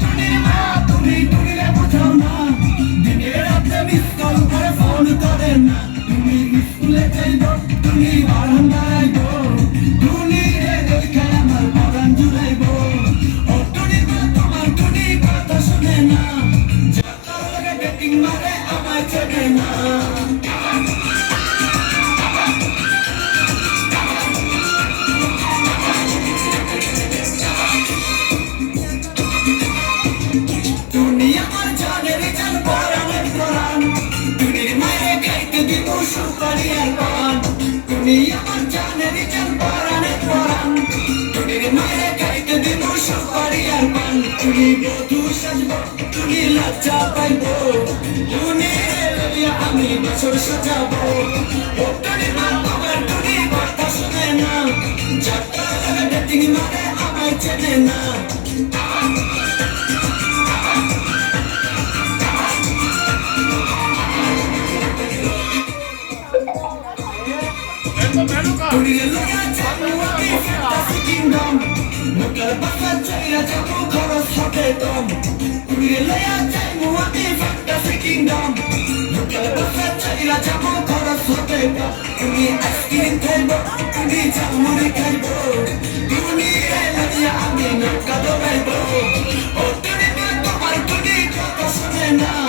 টুনি মা তুমি টুনিরে বুঝাও না দিনে রাতে মিস কল করে ফোন করে না তুমি স্কুলে যাইব টুনি বারান্দায় আইব টুনিরে দেখে আমার পরাণ জুড়াইব ও টুনি মা তোমার টুনি কথা শুনে না যত লাগে ডেটিং মারে আমায় চেনে না টুনি আমার জানের জান পরাণের পরাণ টুনির মারে খাইতে দিব সুপারি আর পান টুনি আমার জানের জান পরাণের পরাণ টুনির মারে খাইতে দিব সুপারি আর পান টুনি বধূ সাজব টুনি লজ্জা পাইব টুনি লইয়া আমি বছর সাজাবো ও টুনি মা তোমার টুনি কথা শুনে না যত লাগে ডেটিং মারে আমায় চেনে না টুনিরে লইয়া যাবো আমি ফ্যান্টাসি কিংডম লোকের বাসা চাইরা যাবো খরচ হবে কম টুনিরে লইয়া যাবো আমি ফ্যান্টাসি কিংডম লোকের বাসা চাইরা যাবো খরচ হবে কম তুমি আইসক্রিম খাইব তুমি জামুরি খাইব টুনিরে লইয়া আমি নৌকা দৌড়াইব ও টুনি মা তোমার টুনি কথা শুনে না